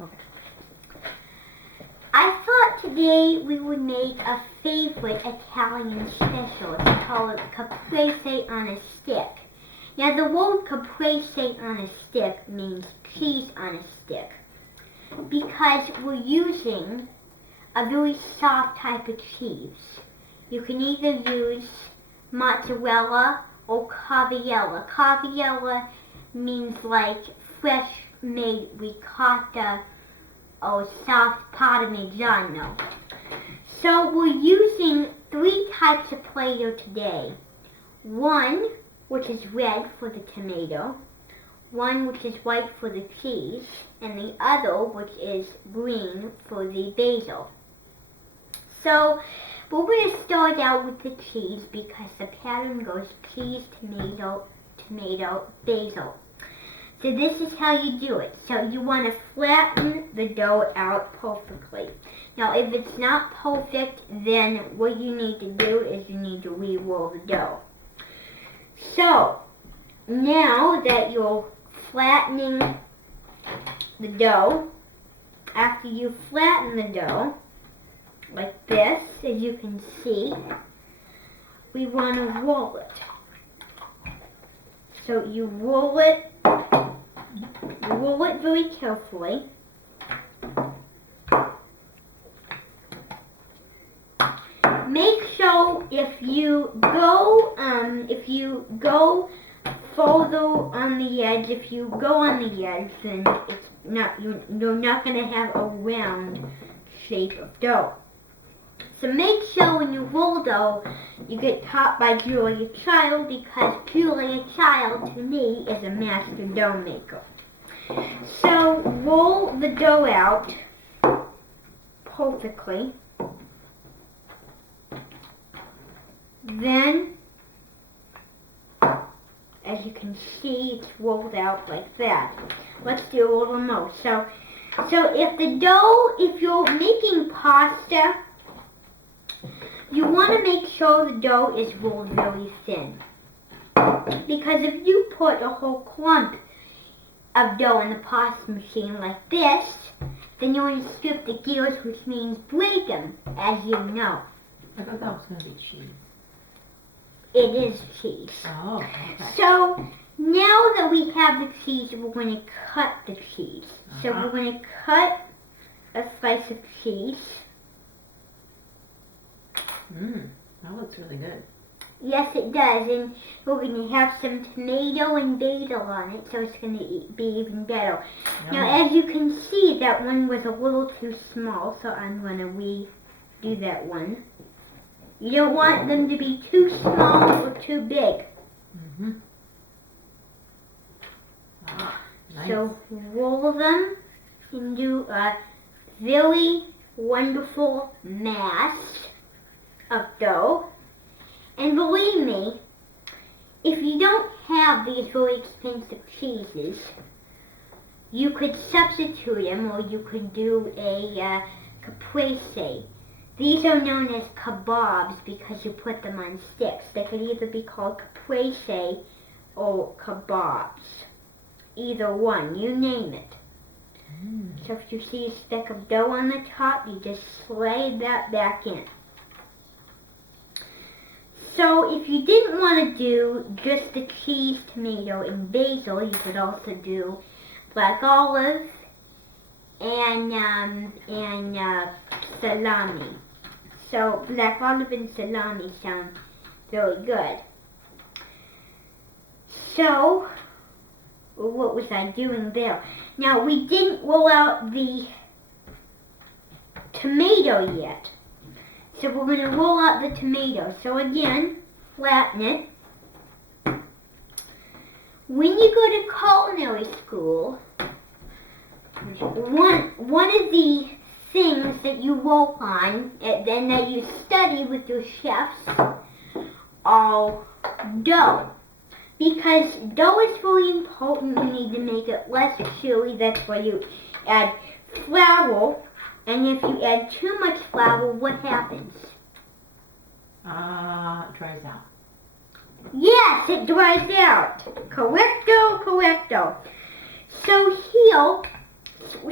Okay. I thought today we would make a favorite Italian special. It's called caprese on a stick. Now the word caprese on a stick means cheese on a stick because we're using a very soft type of cheese. You can either use mozzarella or Caviella. Caviella means like fresh made ricotta or soft parmigiano. So we're using 3 types of Play-Doh today. One, which is red for the tomato, one which is white for the cheese, and the other which is green for the basil. So we're going to start out with the cheese because the pattern goes cheese, tomato, tomato, basil. So this is how you do it. So you want to flatten the dough out perfectly. Now if it's not perfect, then what you need to do is you need to re-roll the dough. So now that you're flattening the dough, after you flatten the dough, like this, as you can see, we want to roll it. So you roll it very carefully. Make sure if you go further on the edge, then it's not you're not going to have a round shape of dough. So make sure when you roll dough, you get taught by Julia Child because Julia Child, to me, is a master dough maker. So roll the dough out perfectly. Then, as you can see, it's rolled out like that. Let's do a little more. So if you're making pasta, you want to make sure the dough is rolled very thin. Because if you put a whole clump of dough in the pasta machine like this, then you're going to strip the gears, which means break them, as you know. I thought that was going to be cheese. It is cheese. Oh, okay. So now that we have the cheese, we're going to cut the cheese. So we're going to cut a slice of cheese. That looks really good. Yes, it does, and we're going to have some tomato and basil on it, so it's going to be even better. Yum. Now, as you can see, that one was a little too small, so I'm going to redo that one. You don't want them to be too small or too big. Nice. So roll them into a very wonderful mass of dough. And believe me, if you don't have these very expensive cheeses, you could substitute them, or you could do a caprese. These are known as kebabs because you put them on sticks. They could either be called caprese or kebabs. Either one, you name it. So if you see a stick of dough on the top, you just slide that back in. So if you didn't want to do just the cheese, tomato, and basil, you could also do black olive and salami. So black olive and salami sound very good. So what was I doing there? Now we didn't roll out the tomato yet. So we're going to roll out the tomato. So again, flatten it. When you go to culinary school, one of the things that you work on and that you study with your chefs are dough. Because dough is really important, you need to make it less chewy. That's why you add flour. And if you add too much flour, what happens? It dries out. Yes, it dries out. Correcto, correcto. So here,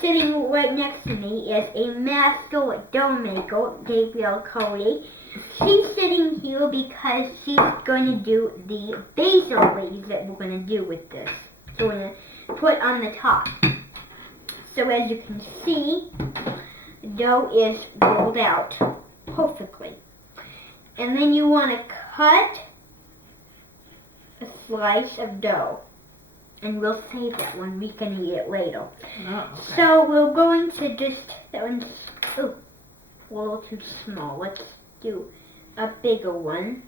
sitting right next to me is a master dough maker, Gabrielle Cody. She's sitting here because she's going to do the basil leaves that we're going to do with this. So we're going to put on the top. So as you can see, the dough is rolled out perfectly. And then you want to cut a slice of dough. And we'll save that one. We can eat it later. Oh, okay. So we're going to just, that one's a little too small. Let's do a bigger one.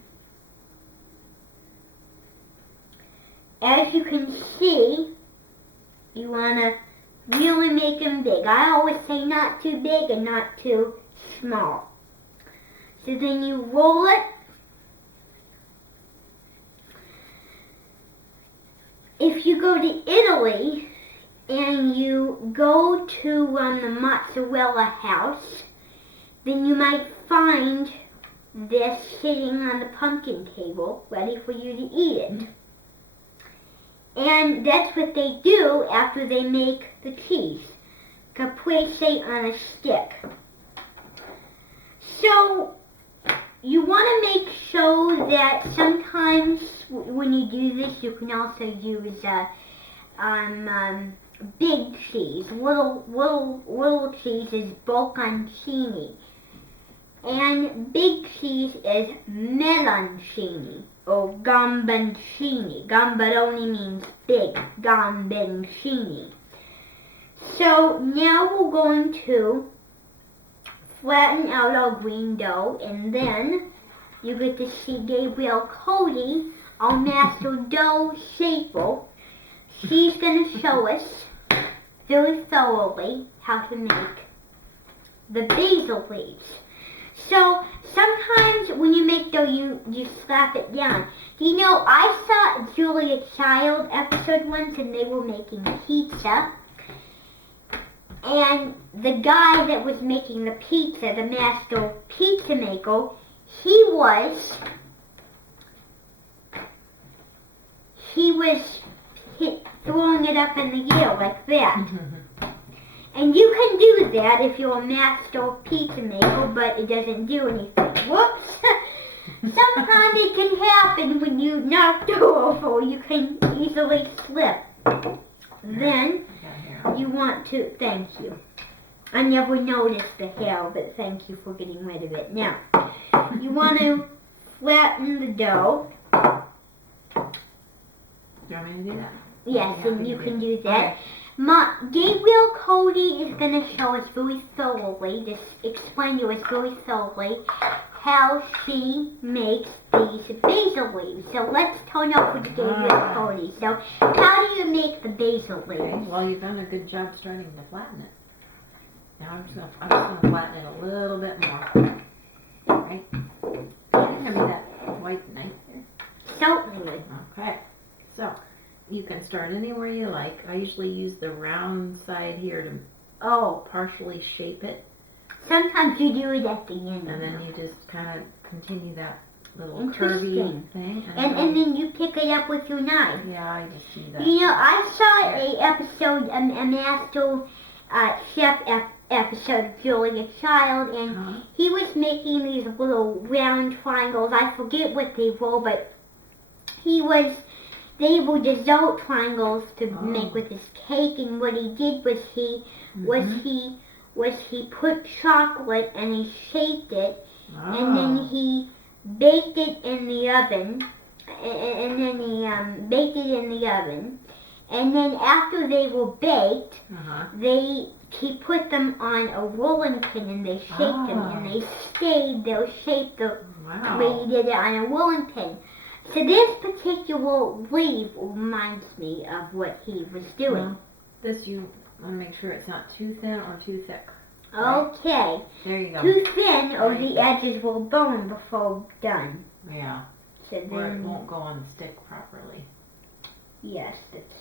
As you can see, you want to really make them big. I always say not too big and not too small. So then you roll it. If you go to Italy and you go to the mozzarella house, then you might find this sitting on the pumpkin table, ready for you to eat it. And that's what they do after they make the cheese. Caprese on a stick. So you want to make sure that sometimes when you do this, you can also use big cheese. Little cheese is bocconcini. And big cheese is meloncini or gamboncini. Gambaroni means big. Gamboncini. So now we're going to flatten out our green dough, and then you get to see Gabrielle Cody, our master dough shaper. She's going to show us very thoroughly how to make the basil leaves. So sometimes when you make dough, you slap it down. You know, I saw a Julia Child episode once, and they were making pizza. And the guy that was making the pizza, the master pizza maker, he was throwing it up in the air like that. And you can do that if you're a master pizza maker, but it doesn't do anything. Whoops! Sometimes it can happen when you knock dough over. You can easily slip. Then you want to, thank you. I never noticed the hair, but thank you for getting rid of it. Now, you want to flatten the dough. Do you want me to do that? Yes, Yeah, and you can do that. Okay. Gabrielle Cody is going to show us very thoroughly, just explain to us very thoroughly how she makes these basil leaves. So let's turn up with Gabrielle Cody. So how do you make the basil leaves? Okay. Well, you've done a good job starting to flatten it. Now I'm just gonna flatten it a little bit more. Right? Hand me that white knife there. Certainly. Okay. So you can start anywhere you like. I usually use the round side here to partially shape it. Sometimes you do it at the end. And then you just kind of continue that little curvy Interesting. thing. And then you pick it up with your knife. Yeah, I just do that. You know, I saw a episode, a master chef episode of Julia Child, and he was making these little round triangles. I forget what they were, but they were dessert triangles to make with his cake. And what he did was he put chocolate and he shaped it, and then he baked it in the oven, and then after they were baked, he put them on a rolling pin and they shaped them, and they stayed their shape the way he did it on a rolling pin. So this particular leaf reminds me of what he was doing. This you want to make sure it's not too thin or too thick. Okay. Right? There you go. Too thin or the edges will burn before done. Yeah. So Or it then, won't go on the stick properly. yes, that's,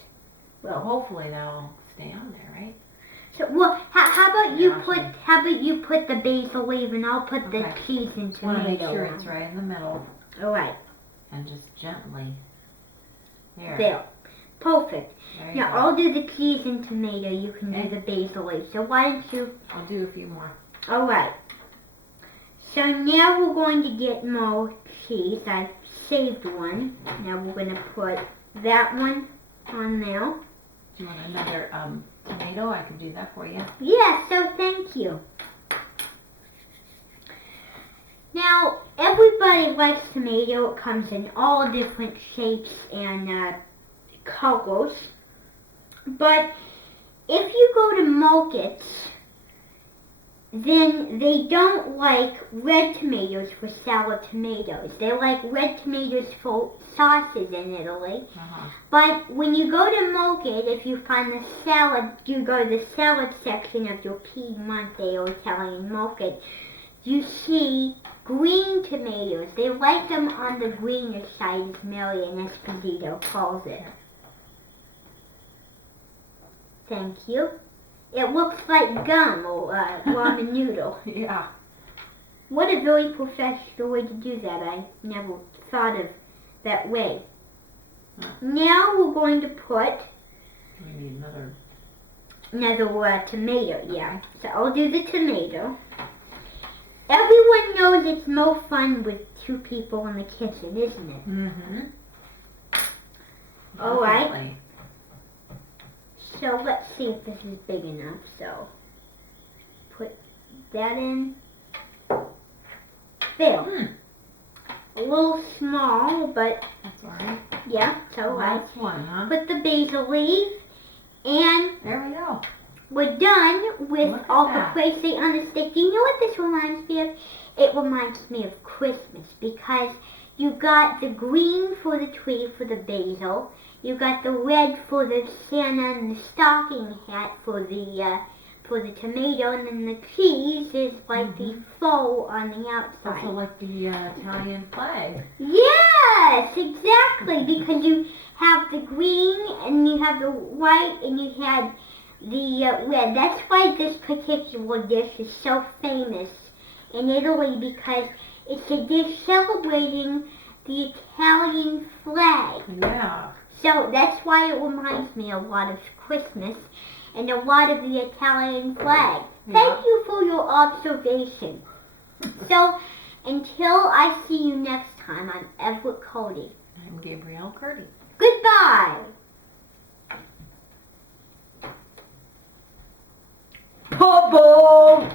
Well, hopefully that'll stay on there, right? so well. How about you put the basil leaf and I'll put the cheese and Just want to make tomato. sure it's right in the middle All right. and just gently. There. Perfect. There you Now go. I'll do the cheese and tomato. You can Okay. do the basil leaf. So why don't you? I'll do a few more. All right. So now we're going to get more cheese. I've saved one. Now we're going to put that one on there. Do you want another tomato? I can do that for you. Yeah, so thank you. Now, everybody likes tomato. It comes in all different shapes and colors. But if you go to markets, then they don't like red tomatoes for salad tomatoes. They like red tomatoes for sauces in Italy. But when you go to market, if you find the salad, you go to the salad section of your Piedmonte or Italian market, you see green tomatoes. They like them on the greener side, as Marian Esposito calls it. Thank you. It looks like gum or ramen noodle. Yeah. What a very professional way to do that. I never thought of that way. Now we're going to put We need another tomato, yeah. So I'll do the tomato. Everyone knows it's more fun with two people in the kitchen, isn't it? Mm-hmm. All right. So let's see if this is big enough. So put that in. There. A little small, but That's all right. yeah, it's all right. That's one, huh? Put the basil leaf, and There we go. we're done with Look at all that. caprese on the stick. Do you know what this reminds me of? It reminds me of Christmas because you got the green for the tree for the basil. You got the red for the Santa and the stocking hat for the tomato, and then the cheese is like the faux on the outside. Also like the Italian flag. Yes, exactly, because you have the green and you have the white and you had the red. That's why this particular dish is so famous in Italy, because it's a dish celebrating the Italian flag. Yeah. So that's why it reminds me a lot of Christmas and a lot of the Italian flag. Thank you for your observation. So until I see you next time, I'm Everett Cody. I'm Gabrielle Curdy. Goodbye. Bubble!